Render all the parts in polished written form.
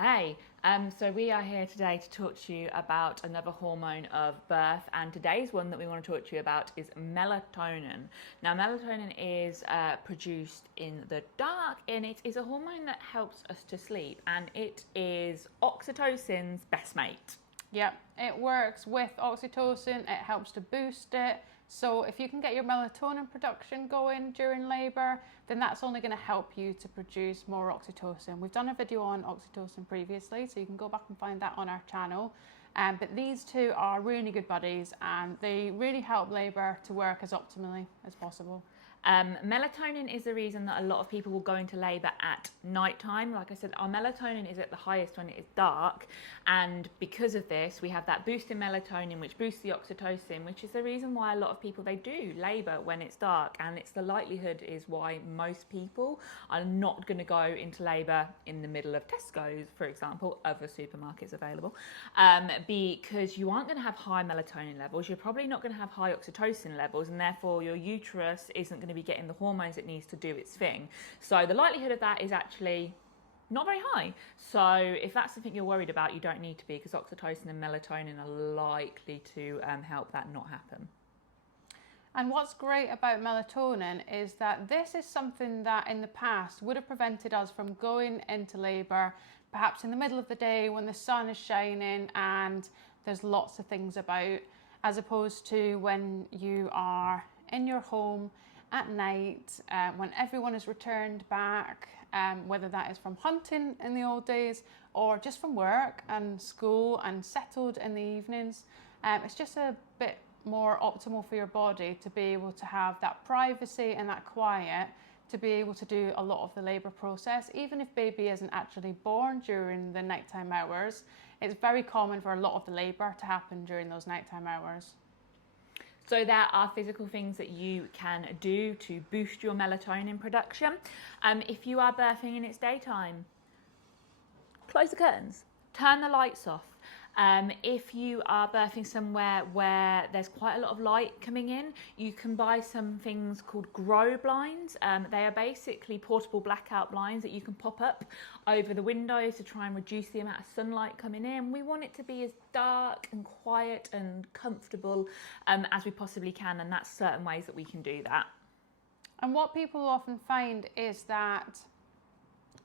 Hey, so we are here today to talk to you about another hormone of birth, and today's one that we want to talk to you about is melatonin. Now, melatonin is produced in the dark, and it is a hormone that helps us to sleep, and it is oxytocin's best mate. Yep, it works with oxytocin, it helps to boost it. So if you can get your melatonin production going during labour, then that's only going to help you to produce more oxytocin. We've done a video on oxytocin previously, so you can go back and find that on our channel. But these two are really good buddies and they really help labour to work as optimally as possible. Melatonin is the reason that a lot of people will go into labour at night time. Like I said, our melatonin is at the highest when it is dark, and because of this we have that boost in melatonin which boosts the oxytocin, which is the reason why a lot of people, they do labour when it's dark, and it's the likelihood is why most people are not going to go into labour in the middle of Tesco's, for example, other supermarkets available, because you aren't going to have high melatonin levels, you're probably not going to have high oxytocin levels, and therefore your uterus isn't going to be getting the hormones it needs to do its thing. So the likelihood of that is actually not very high. So if that's something you're worried about, you don't need to be, because oxytocin and melatonin are likely to help that not happen. And what's great about melatonin is that this is something that in the past would have prevented us from going into labour, perhaps in the middle of the day when the sun is shining and there's lots of things about, as opposed to when you are in your home at night, when everyone is returned back, whether that is from hunting in the old days or just from work and school and settled in the evenings. It's just a bit more optimal for your body to be able to have that privacy and that quiet to be able to do a lot of the labour process. Even if baby isn't actually born during the nighttime hours, it's very common for a lot of the labour to happen during those nighttime hours. So there are physical things that you can do to boost your melatonin production. If you are birthing in its daytime, close the curtains, turn the lights off. If you are birthing somewhere where there's quite a lot of light coming in, you can buy some things called grow blinds. They are basically portable blackout blinds that you can pop up over the windows to try and reduce the amount of sunlight coming in. We want it to be as dark and quiet and comfortable as we possibly can, and that's certain ways that we can do that. And what people often find is that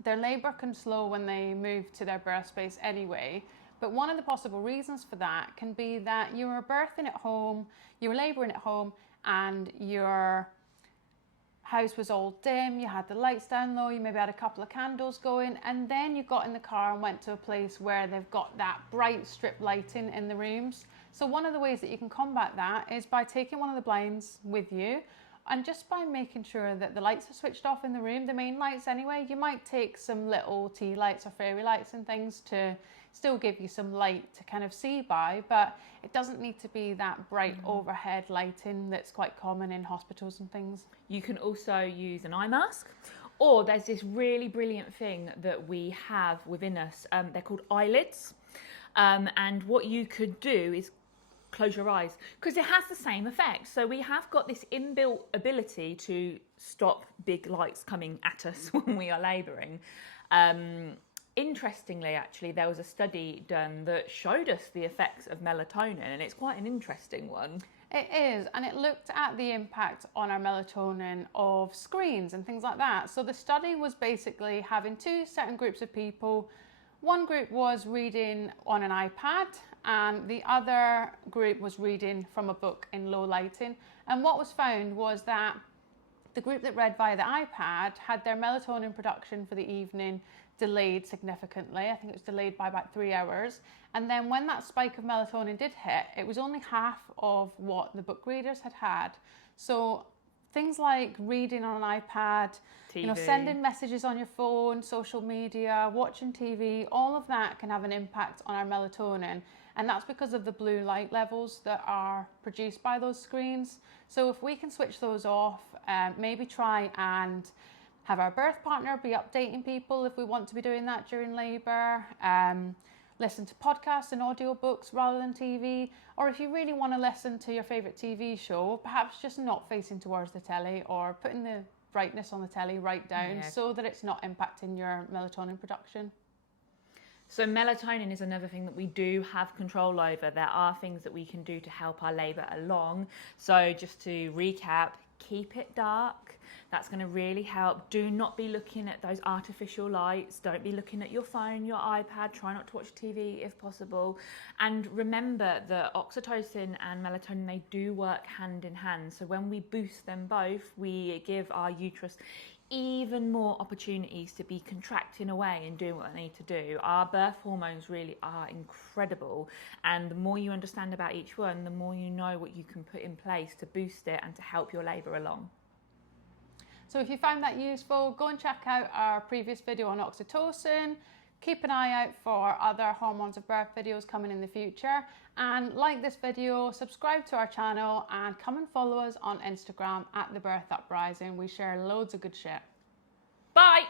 their labour can slow when they move to their birth space anyway. But one of the possible reasons for that can be that you were birthing at home, you were labouring at home, and your house was all dim, you had the lights down low, you maybe had a couple of candles going, and then you got in the car and went to a place where they've got that bright strip lighting in the rooms. So one of the ways that you can combat that is by taking one of the blinds with you, and just by making sure that the lights are switched off in the room, the main lights anyway. You might take some little tea lights or fairy lights and things to still give you some light to kind of see by, but it doesn't need to be that bright overhead lighting that's quite common in hospitals and things. You can also use an eye mask, or there's this really brilliant thing that we have within us. They're called eyelids, and what you could do is close your eyes, because it has the same effect. So we have got this inbuilt ability to stop big lights coming at us when we are labouring. Interestingly, actually, there was a study done that showed us the effects of melatonin, and it's quite an interesting one. It is, and it looked at the impact on our melatonin of screens and things like that. So the study was basically having two certain groups of people. One group was reading on an iPad and the other group was reading from a book in low lighting. And what was found was that the group that read via the iPad had their melatonin production for the evening delayed significantly. I think it was delayed by about 3 hours. And then when that spike of melatonin did hit, it was only half of what the book readers had had. So things like reading on an iPad, TV. Sending messages on your phone, social media, watching TV, all of that can have an impact on our melatonin. And that's because of the blue light levels that are produced by those screens. So if we can switch those off, maybe try and have our birth partner be updating people if we want to be doing that during labour. Listen to podcasts and audiobooks rather than TV, or if you really want to listen to your favourite TV show, perhaps just not facing towards the telly, or putting the brightness on the telly right down so that it's not impacting your melatonin production. So melatonin is another thing that we do have control over. There are things that we can do to help our labour along. So just to recap, keep it dark. That's going to really help. Do not be looking at those artificial lights. Don't be looking at your phone, your iPad. Try not to watch TV if possible. And remember that oxytocin and melatonin, they do work hand in hand. So when we boost them both, we give our uterus even more opportunities to be contracting away and doing what they need to do. Our birth hormones really are incredible, and the more you understand about each one, the more you know what you can put in place to boost it and to help your labour along. So if you found that useful, go and check out our previous video on oxytocin. Keep an eye out for other hormones of birth videos coming in the future, and like this video, subscribe to our channel, and come and follow us on Instagram at The Birth Uprising. We share loads of good shit. Bye!